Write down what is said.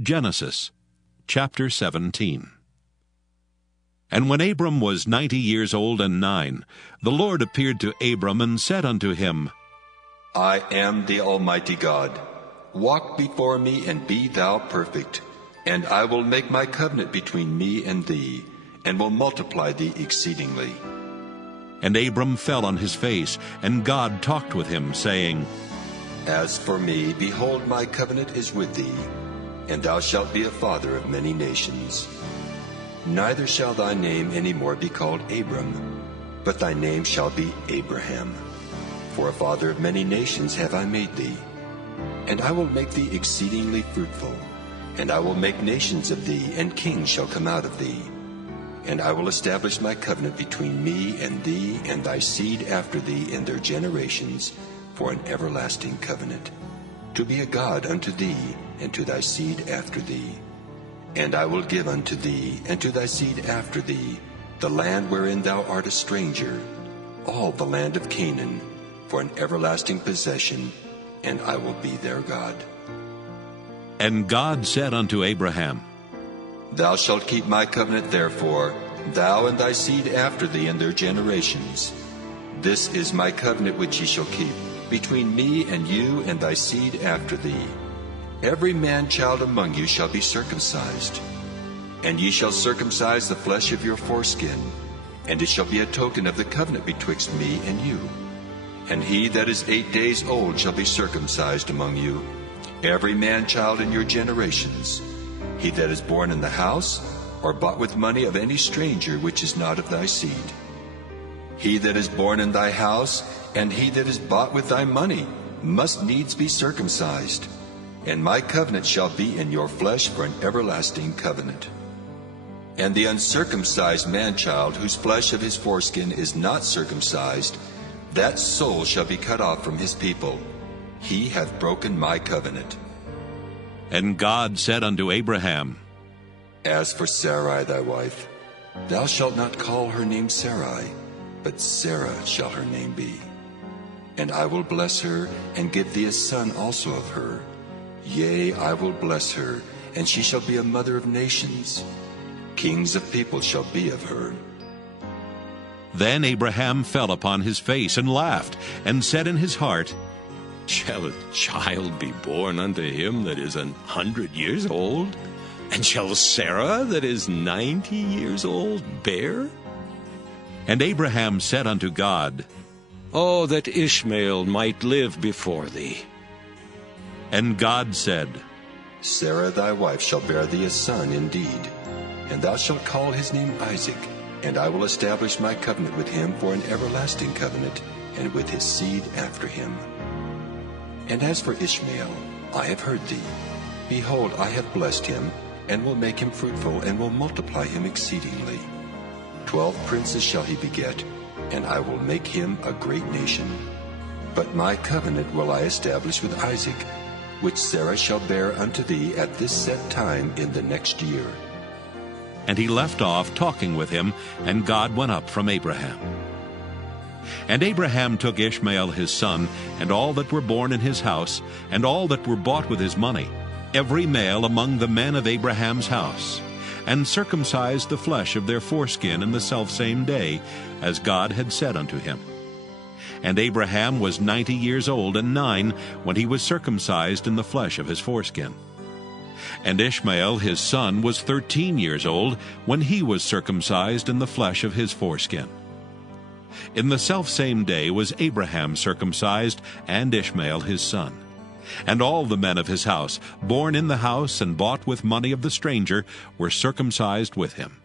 Genesis chapter 17. And when Abram was 90 years old and 9, the Lord appeared to Abram and said unto him, I am the Almighty God. Walk before me and be thou perfect, and I will make my covenant between me and thee, and will multiply thee exceedingly. And Abram fell on his face, and God talked with him, saying, As for me, behold, my covenant is with thee, and thou shalt be a father of many nations. Neither shall thy name any more be called Abram, but thy name shall be Abraham. For a father of many nations have I made thee. And I will make thee exceedingly fruitful, and I will make nations of thee, and kings shall come out of thee. And I will establish my covenant between me and thee and thy seed after thee in their generations, for an everlasting covenant, to be a God unto thee, and to thy seed after thee. And I will give unto thee, and to thy seed after thee, the land wherein thou art a stranger, all the land of Canaan, for an everlasting possession, and I will be their God. And God said unto Abraham, Thou shalt keep my covenant therefore, thou and thy seed after thee in their generations. This is my covenant which ye shall keep, between me and you and thy seed after thee. Every man-child among you shall be circumcised. And ye shall circumcise the flesh of your foreskin, and it shall be a token of the covenant betwixt me and you. And he that is 8 days old shall be circumcised among you, every man-child in your generations. He that is born in the house, or bought with money of any stranger which is not of thy seed. He that is born in thy house, and he that is bought with thy money, must needs be circumcised. And my covenant shall be in your flesh for an everlasting covenant. And the uncircumcised man-child, whose flesh of his foreskin is not circumcised, that soul shall be cut off from his people. He hath broken my covenant. And God said unto Abraham, As for Sarai thy wife, thou shalt not call her name Sarai, but Sarah shall her name be. And I will bless her, and give thee a son also of her. Yea, I will bless her, and she shall be a mother of nations. Kings of people shall be of her. Then Abraham fell upon his face and laughed, and said in his heart, Shall a child be born unto him that is 100 years old? And shall Sarah that is 90 years old bear? And Abraham said unto God, Oh, that Ishmael might live before thee. And God said, Sarah thy wife shall bear thee a son indeed, and thou shalt call his name Isaac, and I will establish my covenant with him for an everlasting covenant, and with his seed after him. And as for Ishmael, I have heard thee. Behold, I have blessed him, and will make him fruitful, and will multiply him exceedingly. 12 princes shall he beget, and I will make him a great nation. But my covenant will I establish with Isaac, which Sarah shall bear unto thee at this set time in the next year. And he left off talking with him, and God went up from Abraham. And Abraham took Ishmael his son, and all that were born in his house, and all that were bought with his money, every male among the men of Abraham's house, and circumcised the flesh of their foreskin in the selfsame day, as God had said unto him. And Abraham was 90 years old and 9 when he was circumcised in the flesh of his foreskin. And Ishmael his son was 13 years old when he was circumcised in the flesh of his foreskin. In the selfsame day was Abraham circumcised, and Ishmael his son. And all the men of his house, born in the house and bought with money of the stranger, were circumcised with him.